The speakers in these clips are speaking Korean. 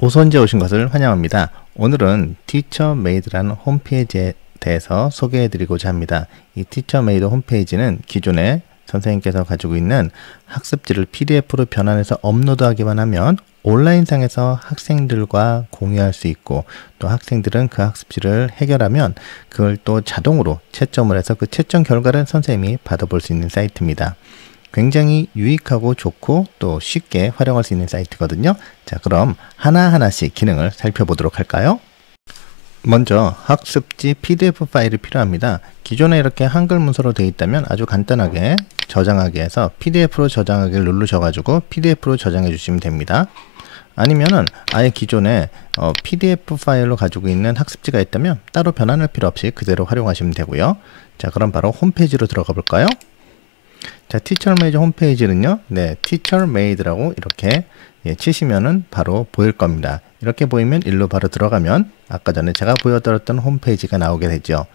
오선지에 오신 것을 환영합니다. 오늘은 TeacherMade라는 홈페이지에 대해서 소개해드리고자 합니다. 이 TeacherMade 홈페이지는 기존에 선생님께서 가지고 있는 학습지를 PDF로 변환해서 업로드하기만 하면 온라인상에서 학생들과 공유할 수 있고, 또 학생들은 그 학습지를 해결하면 그걸 또 자동으로 채점을 해서 그 채점 결과를 선생님이 받아볼 수 있는 사이트입니다. 굉장히 유익하고 좋고 또 쉽게 활용할 수 있는 사이트거든요. 자, 그럼 하나하나씩 기능을 살펴보도록 할까요? 먼저 학습지 PDF 파일이 필요합니다. 기존에 이렇게 한글 문서로 되어 있다면 아주 간단하게 저장하기 해서 PDF로 저장하기를 누르셔가지고 PDF로 저장해 주시면 됩니다. 아니면은 아예 기존에 PDF 파일로 가지고 있는 학습지가 있다면 따로 변환할 필요 없이 그대로 활용하시면 되고요. 자, 그럼 바로 홈페이지로 들어가 볼까요? 자, TeacherMade 홈페이지는요, TeacherMade라고 이렇게 치시면은 바로 보일 겁니다. 이렇게 보이면 일로 바로 들어가면 아까 전에 제가 보여드렸던 홈페이지가 나오게 되죠.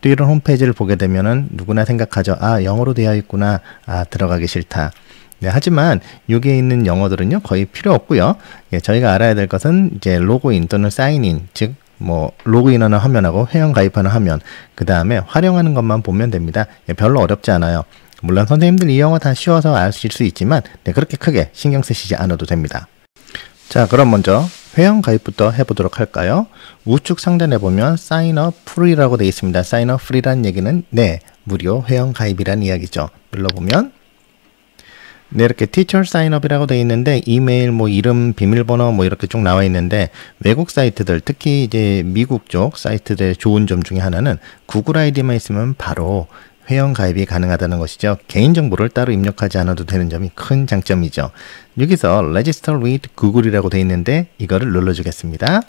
또 이런 홈페이지를 보게 되면은 누구나 생각하죠. 아, 영어로 되어 있구나. 아, 들어가기 싫다. 하지만 여기에 있는 영어들은요, 거의 필요 없고요. 저희가 알아야 될 것은 이제 로그인 또는 사인인, 즉 로그인하는 화면하고 회원 가입하는 화면, 그 다음에 활용하는 것만 보면 됩니다. 별로 어렵지 않아요. 물론 선생님들 이 영어 다 쉬워서 아실 수 있지만 그렇게 크게 신경 쓰시지 않아도 됩니다. 자, 그럼 먼저 회원 가입부터 해보도록 할까요? 우측 상단에 보면 Sign up free라고 되어 있습니다. Sign up free란 얘기는 무료 회원 가입이란 이야기죠. 눌러보면 이렇게 Teacher Sign up이라고 되어 있는데 이메일, 이름, 비밀번호 이렇게 쭉 나와 있는데, 외국 사이트들, 특히 이제 미국 쪽 사이트들의 좋은 점 중에 하나는 구글 아이디만 있으면 바로 회원 가입이 가능하다는 것이죠. 개인정보를 따로 입력하지 않아도 되는 점이 큰 장점이죠. 여기서 Register with Google이라고 되어 있는데 이거를 눌러주겠습니다.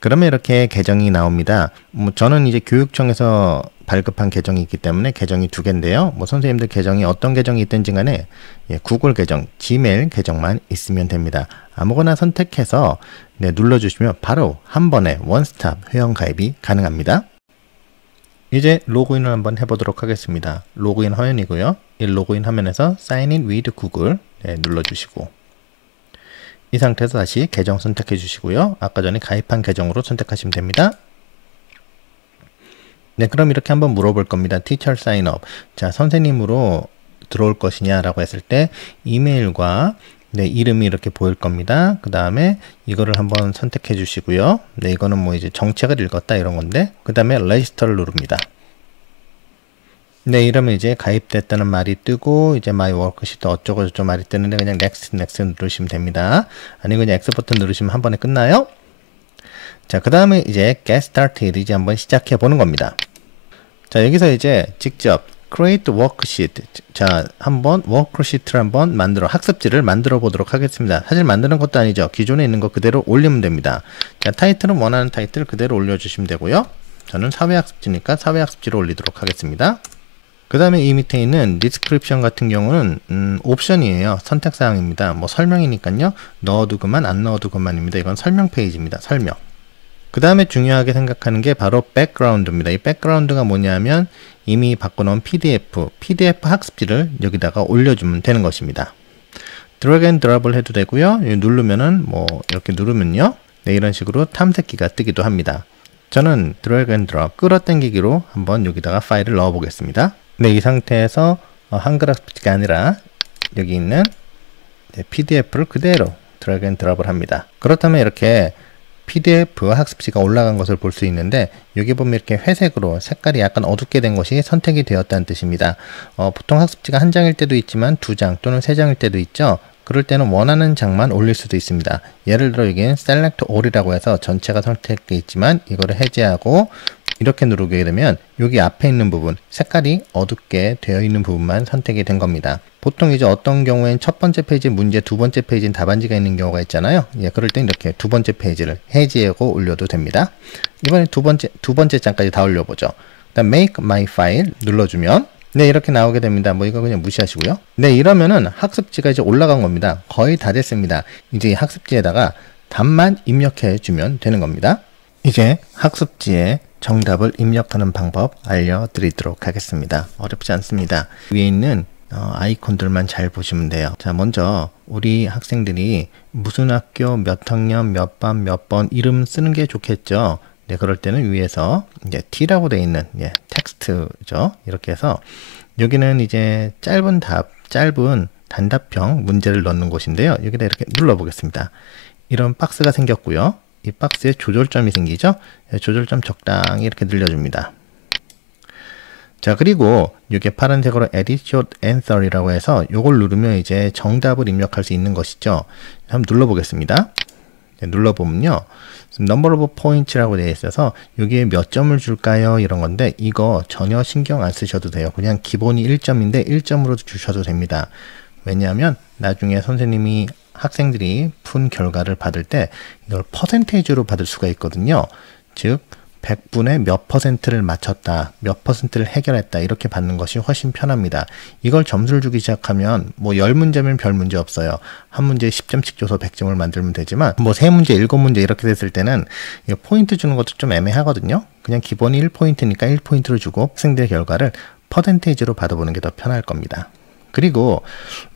그러면 이렇게 계정이 나옵니다. 저는 이제 교육청에서 발급한 계정이 있기 때문에 계정이 두 개인데요. 선생님들 계정이 어떤 계정이 있든지 간에 구글 계정, 지메일 계정만 있으면 됩니다. 아무거나 선택해서 눌러주시면 바로 한 번에 원스톱 회원 가입이 가능합니다. 이제 로그인을 한번 해보도록 하겠습니다. 로그인 화면이고요. 이 로그인 화면에서 Sign in with Google 눌러주시고, 이 상태에서 다시 계정 선택해 주시고요. 아까 전에 가입한 계정으로 선택하시면 됩니다. 그럼 이렇게 한번 물어볼 겁니다. Teacher Sign Up. 자, 선생님으로 들어올 것이냐 라고 했을 때 이메일과 이름이 이렇게 보일 겁니다. 그 다음에 이거를 한번 선택해 주시고요. 이거는 이제 정책을 읽었다 이런 건데, 그 다음에 레지스터를 누릅니다. 이러면 이제 가입됐다는 말이 뜨고, 이제 My Worksheet 어쩌고저쩌고 말이 뜨는데 그냥 Next 누르시면 됩니다. 아니면 그냥 X 버튼 누르시면 한 번에 끝나요. 자, 그 다음에 이제 Get Started 이제 한번 시작해 보는 겁니다. 자, 여기서 이제 직접 Create Worksheet. 자, 한번 워크시트를 한번 학습지를 만들어 보도록 하겠습니다. 사실 만드는 것도 아니죠. 기존에 있는 거 그대로 올리면 됩니다. 자, 타이틀은 원하는 타이틀 그대로 올려주시면 되고요. 저는 사회학습지니까 사회학습지로 올리도록 하겠습니다. 그 다음에 이 밑에 있는 Description 같은 경우는 옵션이에요. 선택사항입니다. 설명이니까요. 넣어도 그만, 안 넣어도 그만입니다. 이건 설명 페이지입니다. 설명. 그 다음에 중요하게 생각하는 게 바로 백그라운드입니다. 이 백그라운드가 뭐냐면 이미 바꿔놓은 PDF 학습지를 여기다가 올려주면 되는 것입니다. 드래그 앤 드롭을 해도 되고요. 누르면은 이렇게 누르면요. 이런 식으로 탐색기가 뜨기도 합니다. 저는 드래그 앤 드롭 끌어당기기로 한번 여기다가 파일을 넣어 보겠습니다. 이 상태에서 한글 학습지가 아니라 여기 있는 PDF를 그대로 드래그 앤 드롭을 합니다. 그렇다면 이렇게 PDF 학습지가 올라간 것을 볼 수 있는데, 여기 보면 이렇게 회색으로 색깔이 약간 어둡게 된 것이 선택이 되었다는 뜻입니다. 보통 학습지가 한 장일 때도 있지만 두 장 또는 세 장일 때도 있죠. 그럴 때는 원하는 장만 올릴 수도 있습니다. 예를 들어 여기는 Select All이라고 해서 전체가 선택되어 있지만 이거를 해제하고 이렇게 누르게 되면 여기 앞에 있는 부분, 색깔이 어둡게 되어 있는 부분만 선택이 된 겁니다. 보통 이제 어떤 경우엔 첫 번째 페이지 문제, 두 번째 페이지는 답안지가 있는 경우가 있잖아요. 그럴 땐 이렇게 두 번째 페이지를 해제하고 올려도 됩니다. 이번에 두 번째 장까지 다 올려보죠. 그다음 Make My File 눌러주면 이렇게 나오게 됩니다. 이거 그냥 무시하시고요. 이러면은 학습지가 이제 올라간 겁니다. 거의 다 됐습니다. 이제 이 학습지에다가 답만 입력해 주면 되는 겁니다. 이제 학습지에 정답을 입력하는 방법 알려드리도록 하겠습니다. 어렵지 않습니다. 위에 있는 아이콘들만 잘 보시면 돼요. 자, 먼저 우리 학생들이 무슨 학교, 몇 학년, 몇 반, 몇 번 이름 쓰는 게 좋겠죠. 네, 그럴 때는 위에서 이제 T라고 되어 있는 텍스트죠. 이렇게 해서 여기는 이제 짧은 단답형 문제를 넣는 곳인데요. 여기다 이렇게 눌러 보겠습니다. 이런 박스가 생겼고요. 이 박스에 조절점이 생기죠. 조절점 적당히 이렇게 늘려줍니다. 자, 그리고 이게 파란색으로 Edit Short Answer이라고 해서 이걸 누르면 이제 정답을 입력할 수 있는 것이죠. 한번 눌러보겠습니다. 네, 눌러보면요. Number of Points라고 되어 있어서 여기에 몇 점을 줄까요? 이런 건데 이거 전혀 신경 안 쓰셔도 돼요. 그냥 기본이 1점인데 1점으로 주셔도 됩니다. 왜냐하면 나중에 선생님이 학생들이 푼 결과를 받을 때 이걸 퍼센테이지로 받을 수가 있거든요. 즉 100분의 몇 퍼센트를 맞췄다, 몇 퍼센트를 해결했다 이렇게 받는 것이 훨씬 편합니다. 이걸 점수를 주기 시작하면 뭐 10문제면 별 문제 없어요. 한 문제에 10점씩 줘서 100점을 만들면 되지만 뭐 3문제, 7문제 이렇게 됐을 때는 포인트 주는 것도 좀 애매하거든요. 그냥 기본이 1포인트니까 1포인트를 주고 학생들의 결과를 퍼센테이지로 받아보는 게 더 편할 겁니다. 그리고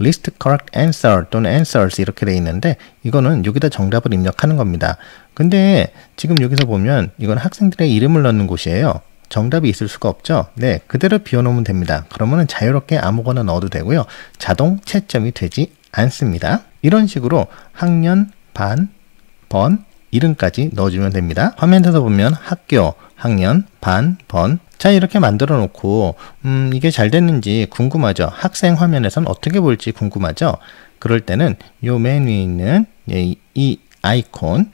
list correct answer 또는 answers 이렇게 돼 있는데 이거는 여기다 정답을 입력하는 겁니다. 근데 지금 여기서 보면 이건 학생들의 이름을 넣는 곳이에요. 정답이 있을 수가 없죠. 네, 그대로 비워놓으면 됩니다. 그러면은 자유롭게 아무거나 넣어도 되고요. 자동 채점이 되지 않습니다. 이런 식으로 학년, 반, 번, 이름까지 넣어주면 됩니다. 화면에서 보면 학교, 학년, 반, 번. 자, 이렇게 만들어 놓고 이게 잘 됐는지 궁금하죠. 학생 화면에선 어떻게 보일지 궁금하죠. 그럴 때는 요 맨 위에 있는 이 아이콘,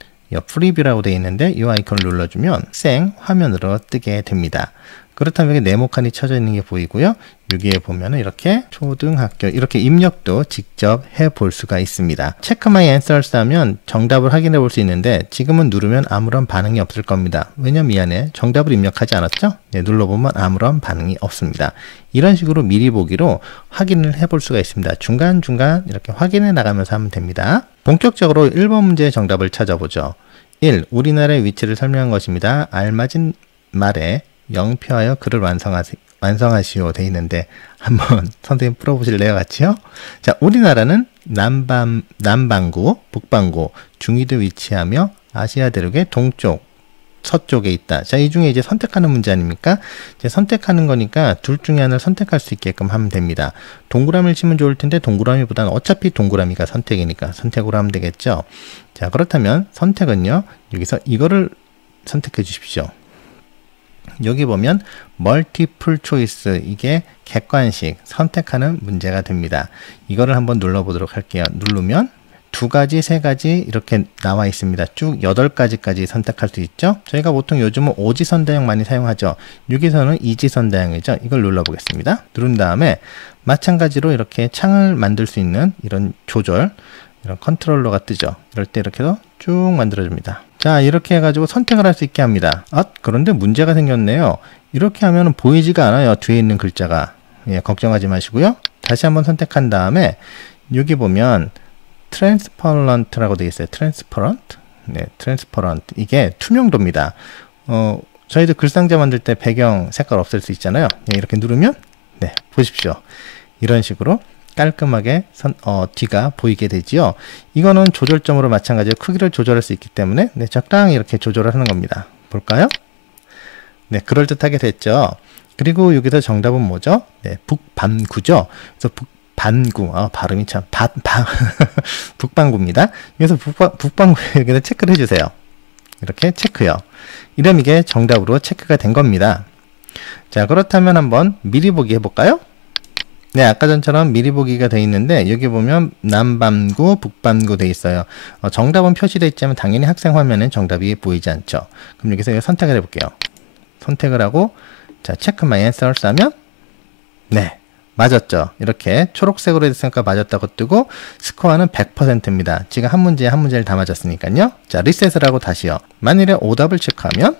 프리뷰라고 되어 있는데 이 아이콘을 눌러주면 학생 화면으로 뜨게 됩니다. 그렇다면 여기 네모칸이 쳐져 있는 게 보이고요. 여기에 보면은 이렇게 초등학교 이렇게 입력도 직접 해볼 수가 있습니다. 체크 마이 앤서스 하면 정답을 확인해 볼 수 있는데 지금은 누르면 아무런 반응이 없을 겁니다. 왜냐면 이 안에 정답을 입력하지 않았죠? 네, 눌러보면 아무런 반응이 없습니다. 이런 식으로 미리 보기로 확인을 해볼 수가 있습니다. 중간중간 이렇게 확인해 나가면서 하면 됩니다. 본격적으로 1번 문제의 정답을 찾아보죠. 1. 우리나라의 위치를 설명한 것입니다. 알맞은 말에 영표하여 글을 완성하시오 돼 있는데 한번 선생님 풀어보실래요? 같이요? 자, 우리나라는 남반구, 북반구, 중위도에 위치하며 아시아 대륙의 동쪽, 서쪽에 있다. 자, 이 중에 이제 선택하는 문제 아닙니까? 이제 선택하는 거니까 둘 중에 하나를 선택할 수 있게끔 하면 됩니다. 동그라미를 치면 좋을 텐데 동그라미보다는 어차피 동그라미가 선택이니까 선택으로 하면 되겠죠. 자, 그렇다면 선택은요. 여기서 이거를 선택해 주십시오. 여기 보면 멀티플 초이스, 이게 객관식 선택하는 문제가 됩니다. 이거를 한번 눌러보도록 할게요. 누르면 두 가지, 세 가지 이렇게 나와 있습니다. 쭉 8가지까지 선택할 수 있죠. 저희가 보통 요즘은 오지선다형 많이 사용하죠. 여기서는 이지선다형이죠. 이걸 눌러보겠습니다. 누른 다음에 마찬가지로 이렇게 창을 만들 수 있는 이런 조절, 이런 컨트롤러가 뜨죠. 이럴 때 이렇게 해서 쭉 만들어줍니다. 자, 이렇게 해가지고 선택을 할 수 있게 합니다. 그런데 문제가 생겼네요. 이렇게 하면 보이지가 않아요. 뒤에 있는 글자가. 예, 걱정하지 마시고요. 다시 한번 선택한 다음에 여기 보면 트랜스퍼런트라고 되어 있어요. 트랜스퍼런트. 네, 트랜스퍼런트. 이게 투명도입니다. 저희도 글상자 만들 때 배경 색깔 없앨 수 있잖아요. 네, 이렇게 누르면 네, 보십시오. 이런 식으로 깔끔하게 뒤가 보이게 되지요. 이거는 조절점으로 마찬가지로 크기를 조절할 수 있기 때문에 네, 적당히 이렇게 조절을 하는 겁니다. 볼까요? 네, 그럴듯하게 됐죠. 그리고 여기서 정답은 뭐죠? 네, 북반구죠. 그래서 북반구, 발음이 참 북반구입니다. 그래서 북반구 여기다 체크를 해주세요. 이렇게 체크요. 이러면 이게 정답으로 체크가 된 겁니다. 자, 그렇다면 한번 미리 보기 해볼까요? 네, 아까 전처럼 미리 보기가 돼 있는데 여기 보면 남반구, 북반구 돼 있어요. 정답은 표시되어 있지만 당연히 학생 화면엔 정답이 보이지 않죠. 그럼 여기서 선택을 해볼게요. 선택을 하고 자, 체크 마이 앤서스 하면 네, 맞았죠. 이렇게 초록색으로 됐으니까 맞았다고 뜨고 스코어는 100%입니다. 지금 한 문제에 한 문제를 다 맞았으니까요. 자, 리셋을 하고 다시요. 만일에 오답을 체크하면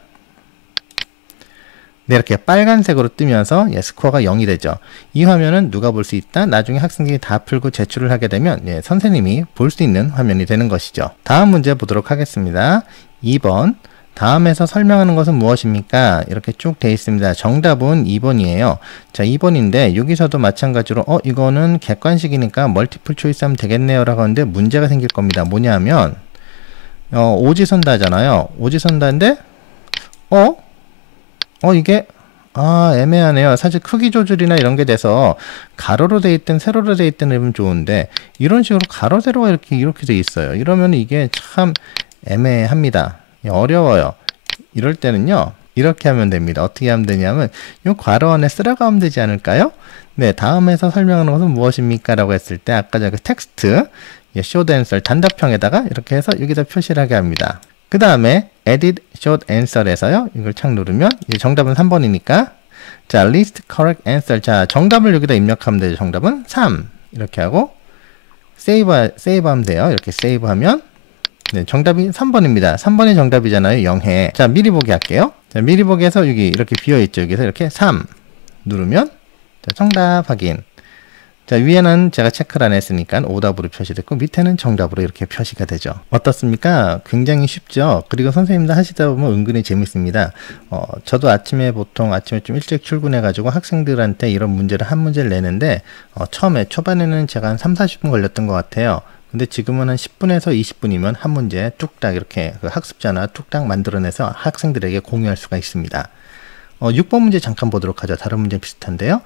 네, 이렇게 빨간색으로 뜨면서 스코어가 0이 되죠. 이 화면은 누가 볼 수 있다? 나중에 학생들이 다 풀고 제출을 하게 되면 선생님이 볼 수 있는 화면이 되는 것이죠. 다음 문제 보도록 하겠습니다. 2번 다음에서 설명하는 것은 무엇입니까? 이렇게 쭉 돼 있습니다. 정답은 2번이에요. 자, 2번인데 여기서도 마찬가지로 이거는 객관식이니까 멀티플 초이스 하면 되겠네요 라고 하는데 문제가 생길 겁니다. 뭐냐 하면 오지선다잖아요. 오지선다인데 이게 애매하네요. 사실 크기 조절이나 이런 게 돼서 가로로 돼 있든 세로로 돼 있든 하면 좋은데 이런 식으로 가로 세로가 이렇게 돼 있어요. 이러면 이게 참 애매합니다. 어려워요. 이럴 때는요 이렇게 하면 됩니다. 어떻게 하면 되냐면 이 괄호 안에 쓰라고 하면 되지 않을까요? 네, 다음에서 설명하는 것은 무엇입니까? 라고 했을 때 아까 그 텍스트 short answer 단답형에다가 이렇게 해서 여기다 표시를 하게 합니다. 그 다음에 edit short answer에서요 이걸 착 누르면 이제 정답은 3번이니까 자 list correct answer 자 정답을 여기다 입력하면 되죠. 정답은 3 이렇게 하고 세이브하면 돼요. 이렇게 세이브하면 네, 정답이 3번입니다. 3번이 정답이잖아요. 영해. 자, 미리 보기 할게요. 자, 미리 보기에서 여기 이렇게 비어있죠. 여기서 이렇게 3 누르면 자, 정답 확인. 자, 위에는 제가 체크를 안 했으니까 오답으로 표시됐고 밑에는 정답으로 이렇게 표시가 되죠. 어떻습니까? 굉장히 쉽죠? 그리고 선생님도 하시다 보면 은근히 재밌습니다. 저도 아침에 좀 일찍 출근해가지고 학생들한테 이런 문제를 한 문제를 내는데 초반에는 제가 한 3-40분 걸렸던 것 같아요. 근데 지금은 한 10분에서 20분이면 한 문제 뚝딱 이렇게 그 학습자나 뚝딱 만들어내서 학생들에게 공유할 수가 있습니다. 6번 문제 잠깐 보도록 하죠. 다른 문제 비슷한데요.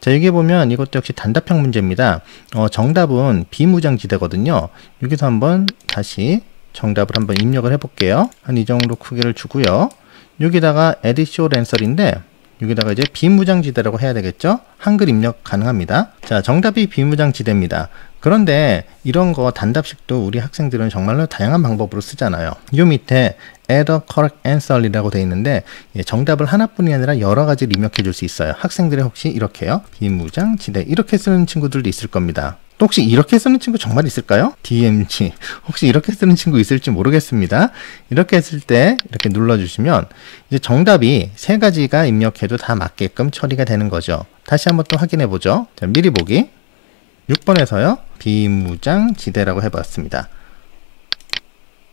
자, 여기 보면 이것도 역시 단답형 문제입니다. 정답은 비무장지대거든요. 여기서 한번 다시 정답을 한번 입력을 해볼게요. 한 이 정도 크기를 주고요. 여기다가 edit short answer인데 여기다가 이제 비무장지대라고 해야 되겠죠? 한글 입력 가능합니다. 자, 정답이 비무장지대입니다. 그런데 이런 거 단답식도 우리 학생들은 정말로 다양한 방법으로 쓰잖아요. 이 밑에 add a correct answer 이라고 되어 있는데 정답을 하나뿐이 아니라 여러 가지를 입력해 줄 수 있어요. 학생들이 혹시 이렇게요. 비무장지대 이렇게 쓰는 친구들도 있을 겁니다. 또 혹시 이렇게 쓰는 친구 정말 있을까요? DMG 혹시 이렇게 쓰는 친구 있을지 모르겠습니다. 이렇게 했을 때 이렇게 눌러주시면 이제 정답이 세 가지가 입력해도 다 맞게끔 처리가 되는 거죠. 다시 한번 또 확인해 보죠. 자, 미리 보기 6번에서요 비무장지대라고 해봤습니다.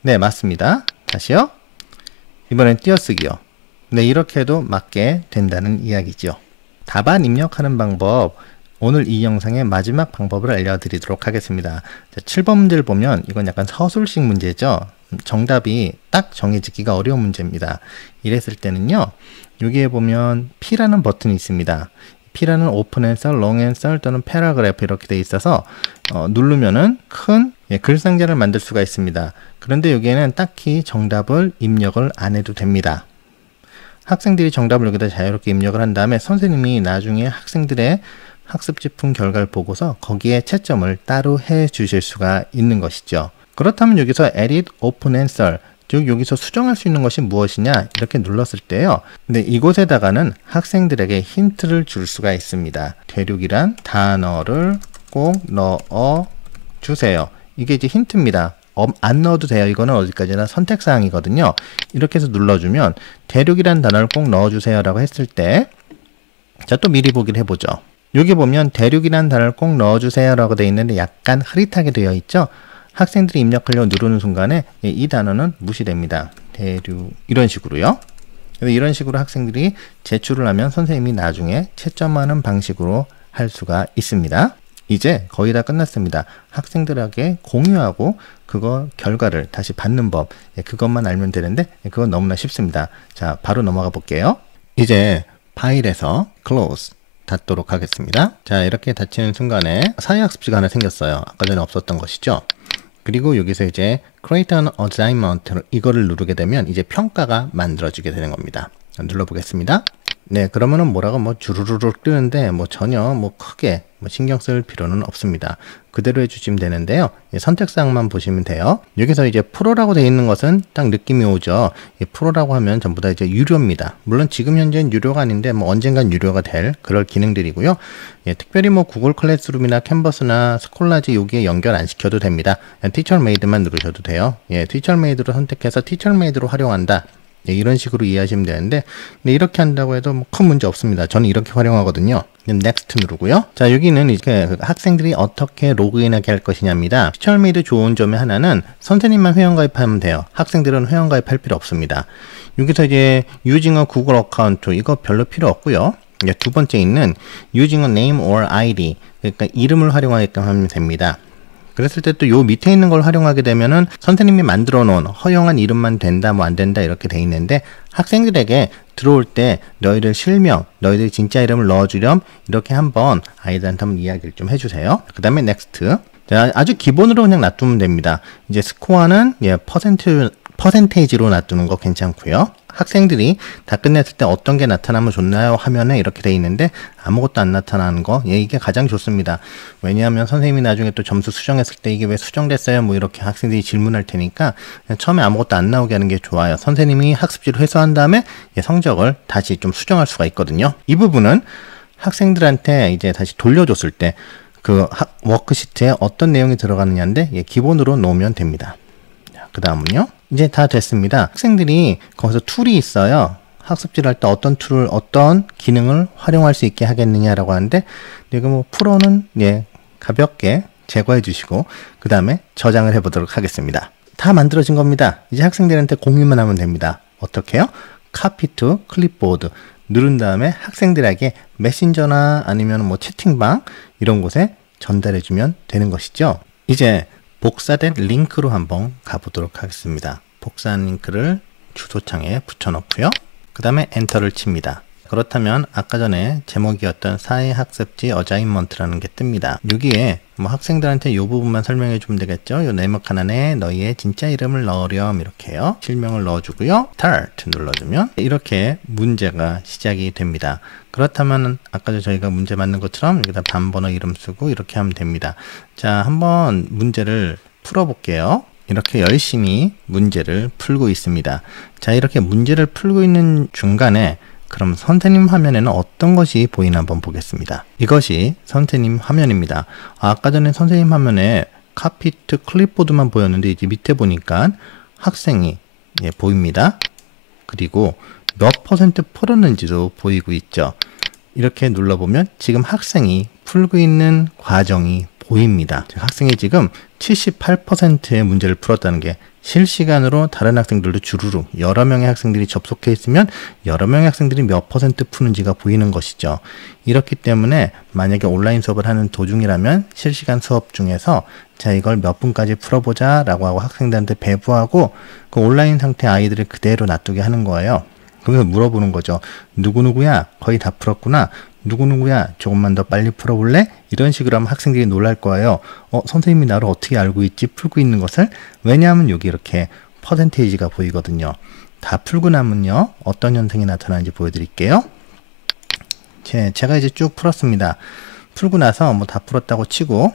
네, 맞습니다. 다시요. 이번엔 띄어쓰기요. 네, 이렇게 해도 맞게 된다는 이야기죠. 답안 입력하는 방법, 오늘 이 영상의 마지막 방법을 알려드리도록 하겠습니다. 자, 7번 문제를 보면 이건 약간 서술식 문제죠. 정답이 딱 정해지기가 어려운 문제입니다. 이랬을 때는요, 여기에 보면 P라는 버튼이 있습니다. P라는 오픈 앤서, 롱 앤서 또는 패러그래프 이렇게 돼 있어서 누르면은 큰 글상자를 만들 수가 있습니다. 그런데 여기에는 딱히 정답을 입력을 안 해도 됩니다. 학생들이 정답을 여기다 자유롭게 입력을 한 다음에 선생님이 나중에 학생들의 학습 제품 결과를 보고서 거기에 채점을 따로 해 주실 수가 있는 것이죠. 그렇다면 여기서 edit, open answer 즉 여기서 수정할 수 있는 것이 무엇이냐 이렇게 눌렀을 때요. 근데 이곳에다가는 학생들에게 힌트를 줄 수가 있습니다. 대륙이란 단어를 꼭 넣어 주세요. 이게 이제 힌트입니다. 안 넣어도 돼요. 이거는 어디까지나 선택사항이거든요. 이렇게 해서 눌러주면 대륙이란 단어를 꼭 넣어주세요 라고 했을 때 자, 또 미리 보기를 해보죠. 여기 보면 대륙이란 단어를 꼭 넣어주세요 라고 되어 있는데 약간 흐릿하게 되어 있죠. 학생들이 입력하려고 누르는 순간에 이 단어는 무시됩니다. 대륙 이런 식으로요. 그래서 이런 식으로 학생들이 제출을 하면 선생님이 나중에 채점하는 방식으로 할 수가 있습니다. 이제 거의 다 끝났습니다. 학생들에게 공유하고 그거 결과를 다시 받는 법 그것만 알면 되는데 그건 너무나 쉽습니다. 자, 바로 넘어가 볼게요. 이제 파일에서 close 닫도록 하겠습니다. 자, 이렇게 닫히는 순간에 사회학습지가 하나 생겼어요. 아까 전에 없었던 것이죠. 그리고 여기서 이제 create an assignment 이거를 누르게 되면 이제 평가가 만들어지게 되는 겁니다. 눌러보겠습니다. 네, 그러면은 뭐라고 주르르륵 뜨는데 전혀 크게 신경 쓸 필요는 없습니다. 그대로 해주시면 되는데요. 선택사항만 보시면 돼요. 여기서 이제 프로라고 되어 있는 것은 딱 느낌이 오죠. 프로라고 하면 전부 다 이제 유료입니다. 물론 지금 현재는 유료가 아닌데 언젠간 유료가 될 그럴 기능들이고요. 특별히 구글 클래스룸이나 캔버스나 스콜라지 여기에 연결 안 시켜도 됩니다. 티처메이드만 누르셔도 돼요. 티처메이드로 선택해서 티처메이드로 활용한다. 이런 식으로 이해하시면 되는데 이렇게 한다고 해도 큰 문제 없습니다. 저는 이렇게 활용하거든요. 넥스트 누르고요. 자, 여기는 이제 학생들이 어떻게 로그인하게 할 것이냐입니다. 티처메이드 좋은 점의 하나는 선생님만 회원가입하면 돼요. 학생들은 회원가입할 필요 없습니다. 여기서 이제 using a 구글 어카운트 이거 별로 필요 없고요. 두 번째 있는 using a name or ID, 그러니까 이름을 활용하게끔 하면 됩니다. 그랬을 때 또 요 밑에 있는 걸 활용하게 되면은 선생님이 만들어 놓은 허용한 이름만 된다 뭐 안 된다 이렇게 돼 있는데, 학생들에게 들어올 때 너희들 실명, 너희들 진짜 이름을 넣어주렴 이렇게 한번 아이들한테 한번 이야기를 좀 해주세요. 그 다음에 넥스트. 자, 아주 기본으로 그냥 놔두면 됩니다. 이제 스코어는 퍼센테이지로 놔두는 거 괜찮고요. 학생들이 다 끝냈을 때 어떤 게 나타나면 좋나요 하면은 이렇게 돼 있는데, 아무것도 안 나타나는 거, 이게 가장 좋습니다. 왜냐하면 선생님이 나중에 또 점수 수정했을 때 이게 왜 수정됐어요 뭐 이렇게 학생들이 질문할 테니까 그냥 처음에 아무것도 안 나오게 하는 게 좋아요. 선생님이 학습지를 회수한 다음에 성적을 다시 좀 수정할 수가 있거든요. 이 부분은 학생들한테 이제 다시 돌려줬을 때 그 워크시트에 어떤 내용이 들어가느냐인데 기본으로 놓으면 됩니다. 그 다음은요, 이제 다 됐습니다. 학생들이 거기서 툴이 있어요. 학습지를 할 때 어떤 툴을, 어떤 기능을 활용할 수 있게 하겠느냐라고 하는데, 이거 뭐 프로는 가볍게 제거해 주시고 그 다음에 저장을 해 보도록 하겠습니다. 다 만들어진 겁니다. 이제 학생들한테 공유만 하면 됩니다. 어떻게요? Copy to Clipboard 누른 다음에 학생들에게 메신저나 아니면 뭐 채팅방 이런 곳에 전달해 주면 되는 것이죠. 이제 복사된 링크로 한번 가보도록 하겠습니다. 복사한 링크를 주소창에 붙여놓고요. 그 다음에 엔터를 칩니다. 그렇다면 아까 전에 제목이었던 사회학습지 어자인먼트라는 게 뜹니다. 여기에 뭐 학생들한테 이 부분만 설명해 주면 되겠죠. 이 네모 칸안에 너희의 진짜 이름을 넣으렴 이렇게요. 실명을 넣어주고요. Start 눌러주면 이렇게 문제가 시작이 됩니다. 그렇다면 아까 저희가 문제 맞는 것처럼 여기다 반번호 이름 쓰고 이렇게 하면 됩니다. 자, 한번 문제를 풀어볼게요. 이렇게 열심히 문제를 풀고 있습니다. 자, 이렇게 문제를 풀고 있는 중간에 그럼 선생님 화면에는 어떤 것이 보이나 한번 보겠습니다. 이것이 선생님 화면입니다. 아까 전에 선생님 화면에 Copy to Clipboard만 보였는데 이제 밑에 보니까 학생이 보입니다. 그리고 몇 퍼센트 풀었는지도 보이고 있죠. 이렇게 눌러보면 지금 학생이 풀고 있는 과정이 보입니다. 학생이 지금 78%의 문제를 풀었다는 게 실시간으로 다른 학생들도 주르륵 여러 명의 학생들이 접속해 있으면 여러 명의 학생들이 몇 퍼센트 푸는지가 보이는 것이죠. 이렇기 때문에 만약에 온라인 수업을 하는 도중이라면 실시간 수업 중에서 자, 이걸 몇 분까지 풀어보자 라고 하고 학생들한테 배부하고 그 온라인 상태 아이들을 그대로 놔두게 하는 거예요. 그래서 물어보는 거죠. 누구누구야? 거의 다 풀었구나. 누구누구야? 조금만 더 빨리 풀어볼래? 이런 식으로 하면 학생들이 놀랄 거예요. 선생님이 나를 어떻게 알고 있지? 풀고 있는 것을? 왜냐하면 여기 이렇게 퍼센테이지가 보이거든요. 다 풀고 나면요, 어떤 현상이 나타나는지 보여드릴게요. 제가 이제 쭉 풀었습니다. 풀고 나서 뭐 다 풀었다고 치고,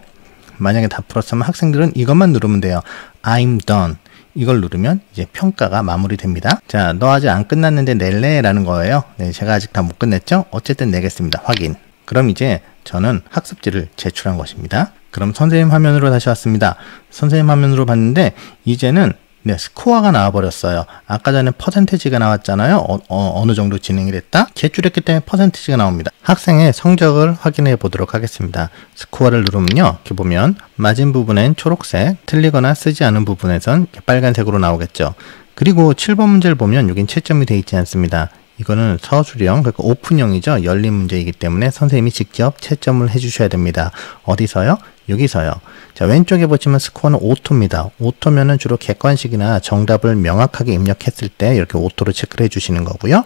만약에 다 풀었으면 학생들은 이것만 누르면 돼요. I'm done. 이걸 누르면 이제 평가가 마무리됩니다. 자, 너 아직 안 끝났는데 낼래? 라는 거예요. 네, 제가 아직 다 못 끝냈죠? 어쨌든 내겠습니다. 확인. 그럼 이제 저는 학습지를 제출한 것입니다. 그럼 선생님 화면으로 다시 왔습니다. 선생님 화면으로 봤는데 이제는 스코어가 나와버렸어요. 아까 전에 퍼센테지가 나왔잖아요. 어느 정도 진행이 됐다. 제출했기 때문에 퍼센테지가 나옵니다. 학생의 성적을 확인해 보도록 하겠습니다. 스코어를 누르면요, 이렇게 보면 맞은 부분엔 초록색, 틀리거나 쓰지 않은 부분에선 빨간색으로 나오겠죠. 그리고 7번 문제를 보면 여긴 채점이 되어 있지 않습니다. 이거는 서술형, 그러니까 오픈형이죠. 열린 문제이기 때문에 선생님이 직접 채점을 해주셔야 됩니다. 어디서요? 여기서요. 자, 왼쪽에 보시면 스코어는 오토입니다. 오토면은 주로 객관식이나 정답을 명확하게 입력했을 때 이렇게 오토로 체크를 해주시는 거고요.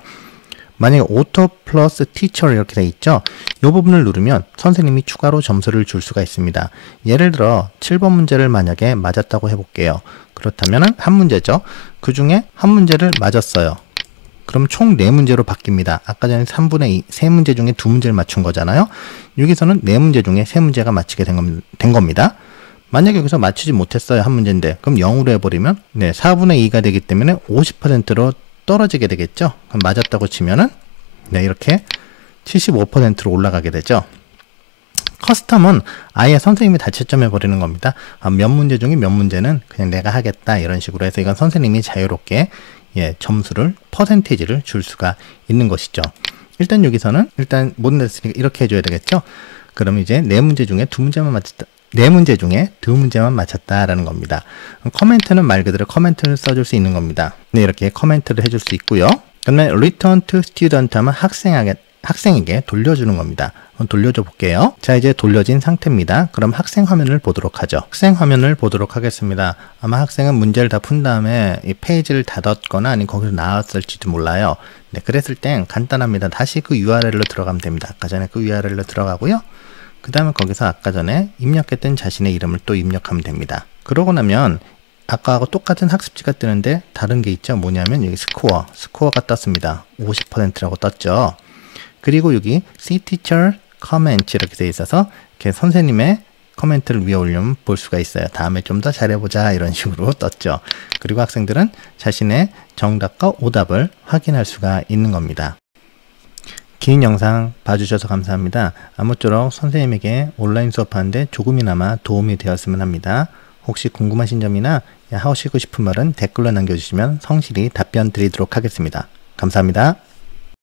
만약에 오토 플러스 티처 이렇게 돼 있죠. 이 부분을 누르면 선생님이 추가로 점수를 줄 수가 있습니다. 예를 들어 7번 문제를 만약에 맞았다고 해볼게요. 그렇다면 한 문제죠. 그 중에 한 문제를 맞았어요. 그럼 총 4문제로 바뀝니다. 아까 전에 3분의 2, 3문제 중에 2문제를 맞춘 거잖아요. 여기서는 4문제 중에 3문제가 맞히게 된 겁니다. 만약에 여기서 맞추지 못했어요. 한 문제인데 그럼 0으로 해버리면 4분의 2가 되기 때문에 50%로 떨어지게 되겠죠. 그럼 맞았다고 치면은 이렇게 75%로 올라가게 되죠. 커스텀은 아예 선생님이 다 채점해 버리는 겁니다. 몇 문제 중에 몇 문제는 그냥 내가 하겠다 이런 식으로 해서 이건 선생님이 자유롭게 점수를 퍼센테이지를 줄 수가 있는 것이죠. 일단 여기서는 일단 못 냈으니까 이렇게 해줘야 되겠죠. 그럼 이제 네 문제 중에 두 문제만 맞췄다. 네 문제 중에 두 문제만 맞췄다라는 겁니다. 커멘트는 말 그대로 커멘트를 써줄 수 있는 겁니다. 네, 이렇게 커멘트를 해줄 수 있고요. 그다음에 return to student 하면 학생에게 돌려주는 겁니다. 돌려줘 볼게요. 자, 이제 돌려진 상태입니다. 그럼 학생 화면을 보도록 하죠. 학생 화면을 보도록 하겠습니다. 아마 학생은 문제를 다 푼 다음에 이 페이지를 닫았거나 아니면 거기서 나왔을지도 몰라요. 네, 그랬을 땐 간단합니다. 다시 그 URL로 들어가면 됩니다. 아까 전에 그 URL로 들어가고요. 그 다음에 거기서 아까 전에 입력했던 자신의 이름을 또 입력하면 됩니다. 그러고 나면 아까하고 똑같은 학습지가 뜨는데 다른 게 있죠. 뭐냐면 여기 스코어가 떴습니다. 50%라고 떴죠. 그리고 여기 See Teacher Comment 이렇게 되어 있어서 이렇게 선생님의 코멘트를 위에 올리면 볼 수가 있어요. 다음에 좀 더 잘해보자 이런 식으로 떴죠. 그리고 학생들은 자신의 정답과 오답을 확인할 수가 있는 겁니다. 긴 영상 봐주셔서 감사합니다. 아무쪼록 선생님에게 온라인 수업하는데 조금이나마 도움이 되었으면 합니다. 혹시 궁금하신 점이나 하시고 싶은 말은 댓글로 남겨주시면 성실히 답변 드리도록 하겠습니다. 감사합니다.